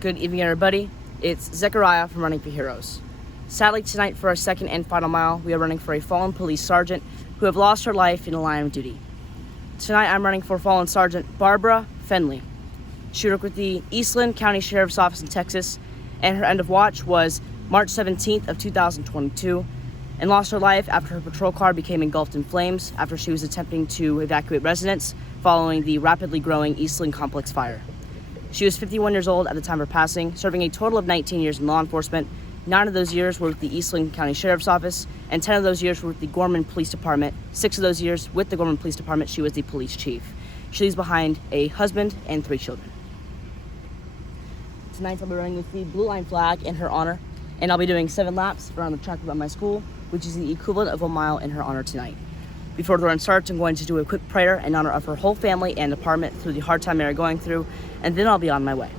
Good evening, everybody. It's Zechariah from Running for Heroes. Sadly, tonight for our second and final mile, we are running for a fallen police sergeant who have lost her life in the line of duty. Tonight, I'm running for fallen Sergeant Barbara Fenley. She worked with the Eastland County Sheriff's Office in Texas, and her end of watch was March 17th of 2022, and lost her life after her patrol car became engulfed in flames after she was attempting to evacuate residents following the rapidly growing Eastland complex fire. She was 51 years old at the time of her passing, serving a total of 19 years in law enforcement. 9 of those years were with the Eastland County Sheriff's Office, and 10 of those years were with the Gorman Police Department. 6 of those years with the Gorman Police Department, she was the police chief. She leaves behind a husband and 3 children. Tonight I'll be running with the blue line flag in her honor, and I'll be doing 7 laps around the track at my school, which is the equivalent of 1 mile in her honor tonight. Before the run starts, I'm going to do a quick prayer in honor of her whole family and department through the hard time they are going through, and then I'll be on my way.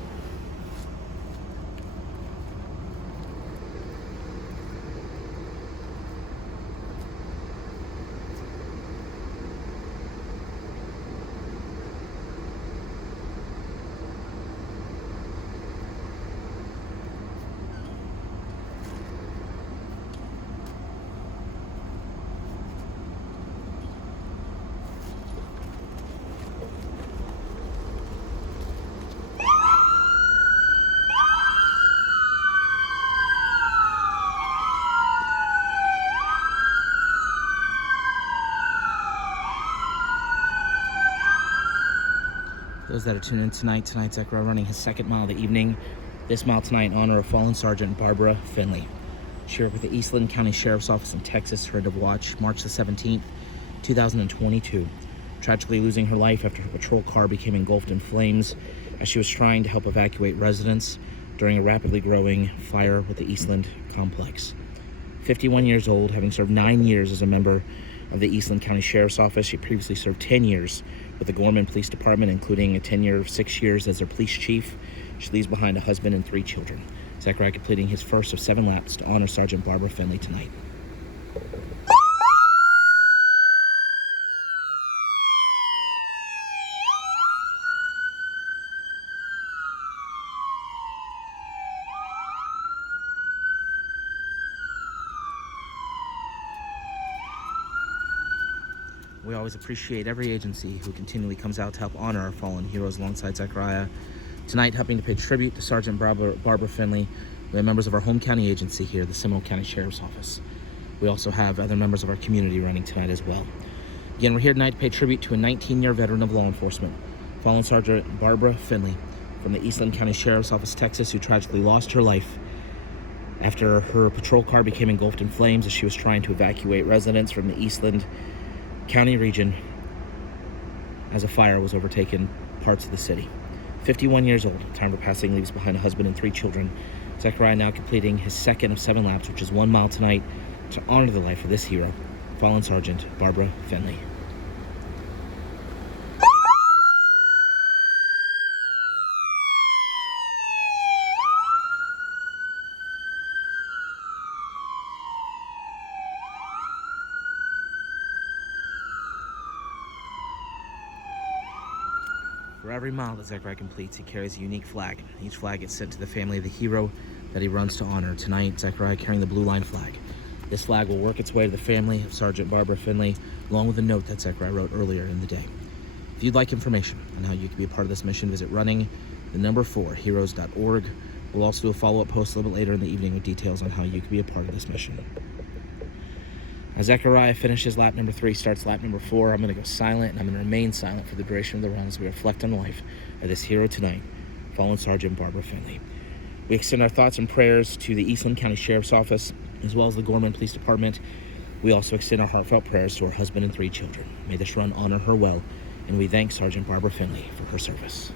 Those that are tuning in tonight's Zechariah running his second mile of the evening. This mile tonight in honor of fallen Sergeant Barbara Fenley. She worked with the Eastland County Sheriff's Office in Texas, her end of watch, March the 17th, 2022. Tragically losing her life after her patrol car became engulfed in flames as she was trying to help evacuate residents during a rapidly growing fire with the Eastland complex. 51 years old, having served 9 years as a member of the Eastland County Sheriff's Office. She previously served 10 years with the Gorman Police Department, including a tenure of 6 years as their police chief. She leaves behind a husband and 3 children. Zechariah completing his first of 7 laps to honor Sergeant Barbara Fenley tonight. We always appreciate every agency who continually comes out to help honor our fallen heroes alongside Zechariah. Tonight, helping to pay tribute to Sergeant Barbara Fenley, we have members of our home county agency here, the Seminole County Sheriff's Office. We also have other members of our community running tonight as well. Again, we're here tonight to pay tribute to a 19-year veteran of law enforcement, fallen Sergeant Barbara Fenley from the Eastland County Sheriff's Office, Texas, who tragically lost her life after her patrol car became engulfed in flames as she was trying to evacuate residents from the Eastland County region as a fire was overtaken parts of the city. 51 years old, time for passing, leaves behind a husband and 3 children. Zechariah now completing his second of 7 laps, which is 1 mile tonight, to honor the life of this hero, fallen Sergeant Barbara Fenley. For every mile that Zechariah completes, he carries a unique flag. Each flag gets sent to the family of the hero that he runs to honor. Tonight, Zechariah carrying the blue line flag. This flag will work its way to the family of Sergeant Barbara Fenley, along with a note that Zechariah wrote earlier in the day. If you'd like information on how you can be a part of this mission, visit running4heroes.org. We'll also do a follow-up post a little bit later in the evening with details on how you can be a part of this mission. As Zechariah finishes lap number 3, starts lap number 4, I'm going to go silent, and I'm going to remain silent for the duration of the run as we reflect on the life of this hero tonight, fallen Sergeant Barbara Fenley. We extend our thoughts and prayers to the Eastland County Sheriff's Office, as well as the Gorman Police Department. We also extend our heartfelt prayers to her husband and 3 children. May this run honor her well, and we thank Sergeant Barbara Fenley for her service.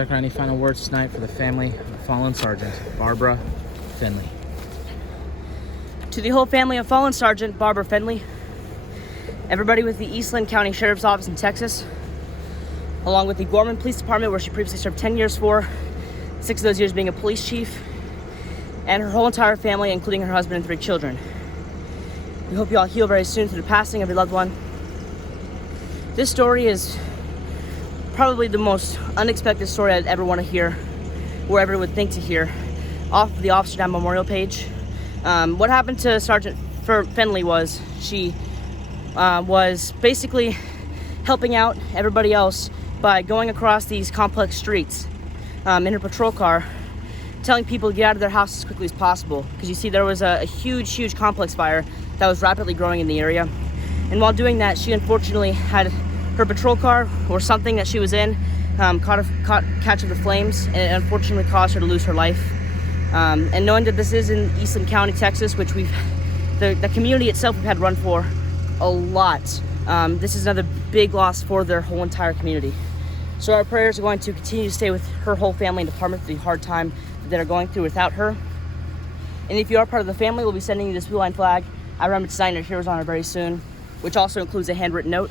Zechariah, any final words tonight for the family of the fallen Sergeant Barbara Fenley? To the whole family of fallen Sergeant Barbara Fenley, everybody with the Eastland County Sheriff's Office in Texas, along with the Gorman Police Department, where she previously served 10 years for, 6 of those years being a police chief, and her whole entire family, including her husband and 3 children. We hope you all heal very soon through the passing of your loved one. This story is probably the most unexpected story I'd ever want to hear, or ever would think to hear, off of the Officer Down Memorial page. What happened to Sergeant Fenley was she was basically helping out everybody else by going across these complex streets in her patrol car, telling people to get out of their house as quickly as possible. Because you see, there was a huge complex fire that was rapidly growing in the area. And while doing that, she unfortunately had her patrol car or something that she was in caught catch of the flames, and it unfortunately caused her to lose her life. And knowing that this is in Eastland County, Texas, which the community itself we've had run for a lot, this is another big loss for their whole entire community. So our prayers are going to continue to stay with her whole family and department through the hard time that they're going through without her. And if you are part of the family, we'll be sending you this blue line flag. I remember designing a Heroes Honor very soon, which also includes a handwritten note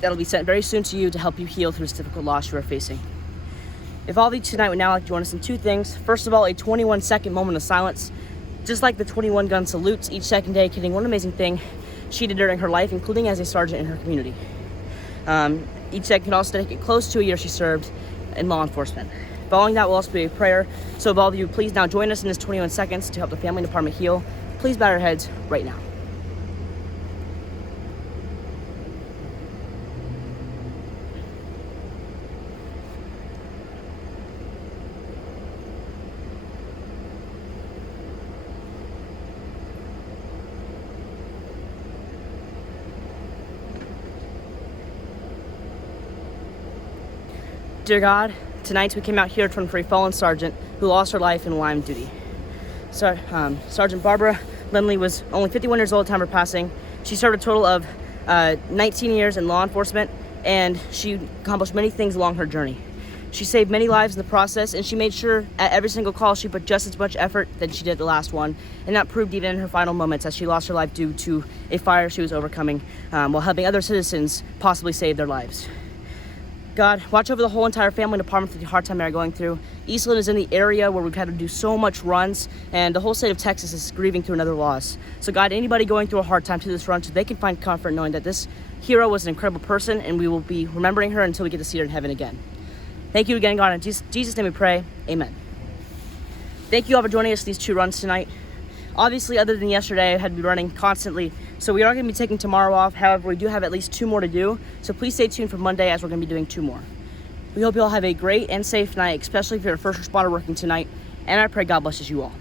that'll be sent very soon to you to help you heal through this difficult loss you are facing. If all of you tonight would now like to join us in 2 things. First of all, a 21-second moment of silence. Just like the 21 gun salutes each second dedicating one amazing thing she did during her life, including as a sergeant in her community. Each second can also dedicate close to a year she served in law enforcement. Following that will also be a prayer. So if all of you please now join us in this 21 seconds to help the family and department heal. Please bow your heads right now. Dear God, tonight we came out here to run for a fallen sergeant who lost her life in the line of duty. Sergeant Barbara Fenley was only 51 years old at the time of her passing. She served a total of 19 years in law enforcement, and she accomplished many things along her journey. She saved many lives in the process, and she made sure at every single call she put just as much effort than she did the last one, and that proved even in her final moments as she lost her life due to a fire she was overcoming while helping other citizens possibly save their lives. God, watch over the whole entire family and department through the hard time they're going through. Eastland is in the area where we've had to do so much runs, and the whole state of Texas is grieving through another loss. So God, anybody going through a hard time through this run, so they can find comfort knowing that this hero was an incredible person, and we will be remembering her until we get to see her in heaven again. Thank you again, God. In Jesus' name we pray, amen. Thank you all for joining us these 2 runs tonight. Obviously, other than yesterday, I had to be running constantly, so we are going to be taking tomorrow off. However, we do have at least 2 more to do, so please stay tuned for Monday as we're going to be doing 2 more. We hope you all have a great and safe night, especially if you're a first responder working tonight, and I pray God blesses you all.